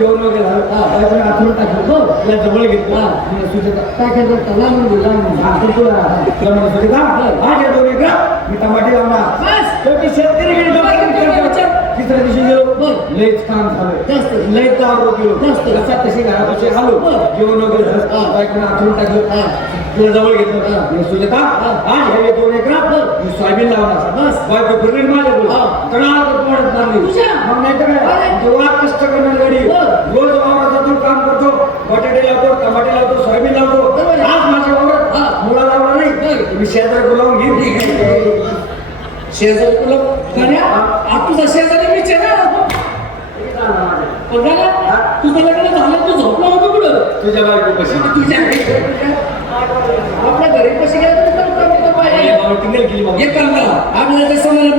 जेवण वगैरे झालं आठवण टाकलं तुला जवळ घेतलं सुचेता काय केलं तुला सुचेता आज येतो रे का मी टमाटे लावणार शेतकरी तिसऱ्या दिवशी गेलो लयच काम झालं लय 10 किलो तशी घरापाशी आलो जेवण वगैरे आठवण टाकलं तुला जवळ घेतलं सुचेता आज ह्या 2 एकरात मी सोयाबीन लावणार बायको फिरली माझ्या तणावात मारली मग नाही तर जेव्हा कष्ट करणार गाडी रोज वावरात काम करतो बटाटे लावतो टमाटे लावतो सोयाबीन लावतो आज माझ्या वावरात मुळा लावला नाही मी शेजारी बोलावून घेईन शेजारी बोलाव तुझा शेजारी मीच आहे ना तुझं लग्न झालं तू झोपला होतो कुठं तुझ्या बायको कशी तुझ्या आपल्या घरी कशी गेला एक काम करा आपल्याला समाजात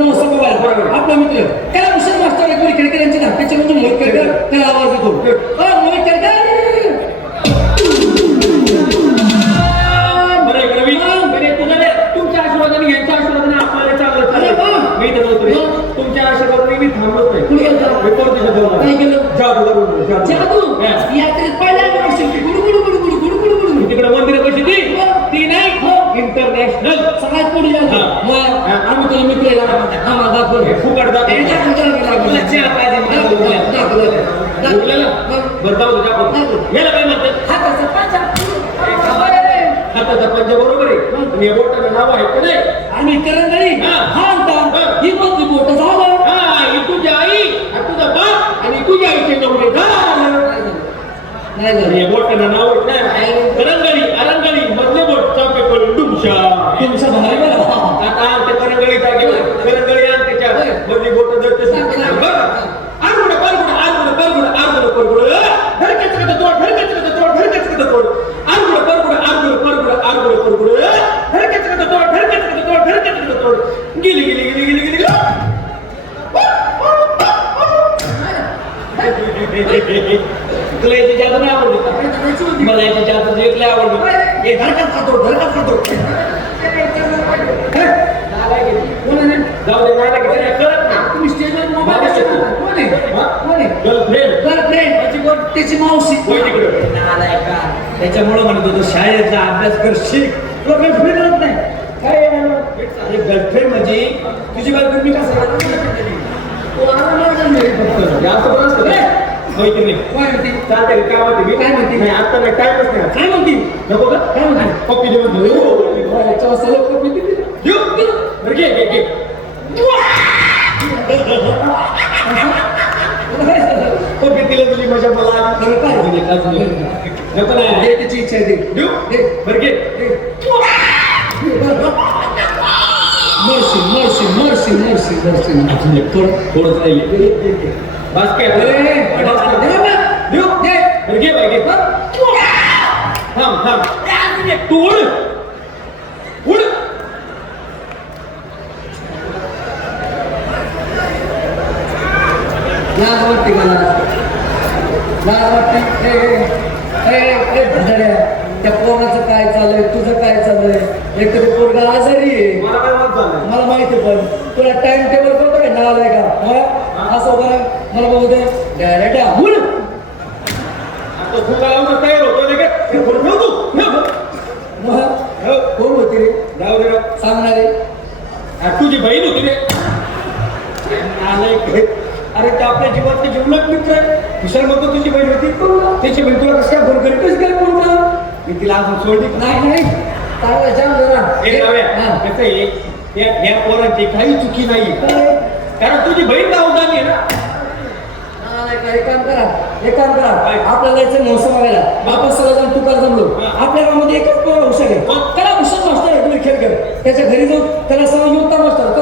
आपला मित्र त्याला हुशार मास्टर कोणी खेळकऱ्यांची धाकट्याच्या मधून मदत कर त्याला आवाज येतो तुमच्या आशीर्वादाने यांच्या आशीर्वादाने आपल्याला चांगलं मी तर तुमच्या आशीर्वादाने मी थांबलोच नाही जादू यात्रेत पहिल्या तिकडे मंदिर कशी ती नाही इंटरनॅशनल सगळ्यात पुढे आम्ही तुला मित्र फुकट हाताचा पंजा बरोबर आहे बोटाचं नाव आहे का नाही आणि करंगळी ही कोणती बोट झालं ही तुझी आई तुझा बाप आणि तुझ्या आईचे नवरे नाही बोटानं नाव करंगळी अरंगळी मधले बोट चापे पडून तुमच्या भारी आता ते करंगळी जागे करंगळी आणि त्याच्या मधली बोट जर गेली गेली गेली गेली गेली तुला याची जादू नाही आवडली मला याची जादू देखील आवडली हे धरकाच खातो जाऊ दे नाही कळत नाही तुम्ही स्टेजवर मोबाईल गर्लफ्रेंड त्याची मावशी त्याच्यामुळे म्हणत होतो शाळेचा अभ्यास कर शिक तुला गर्लफ्रेंड करत नाही काय गर्लफ्रेंड म्हणजे तुझी बायको मी कसं माहिती नाही चालते काय म्हणते मी काय म्हणते नाही आता नाही टाइमच नाही काय म्हणते नको का काय म्हणते पप्पी पप्पी दिलं तुझी मजा मला नको नाही त्याची इच्छा आहे बरं घे थोडं बास्केट तू उड लाज वाटते मला लाज वाटते त्या पोराचं काय चाललंय तुझं काय चाललंय एखादी पोरगा आजारी आहे मला माहिती पण तुला टाइम टेबल करतो का नाव आहे का असं बरं मला बघू दे तयार होतो कोण होती रे जाऊ दे सांगणारे तुझी बहीण होती रे अरे ते आपल्या जीवातले जीवनात मित्र आहे विशाल म्हणतो तुझी बहीण होती त्याची बहीण तुला कसं काय फोन करी कसं काय फोन करा मी तिला अजून सोडली नाही या पोरांची काही चुकी नाही कारण तुझी बहीण दावदानी आहे ना एक काम करा आपल्याला जायचं मौसम बघायला वापस सगळं जाऊन तुकाला जमलो आपल्या गावामध्ये एकच पोर हुशार आहे त्याला हुशार मास्टर आहे तुम्ही खेळ त्याच्या घरी जाऊन त्याला समज उत्तम असतात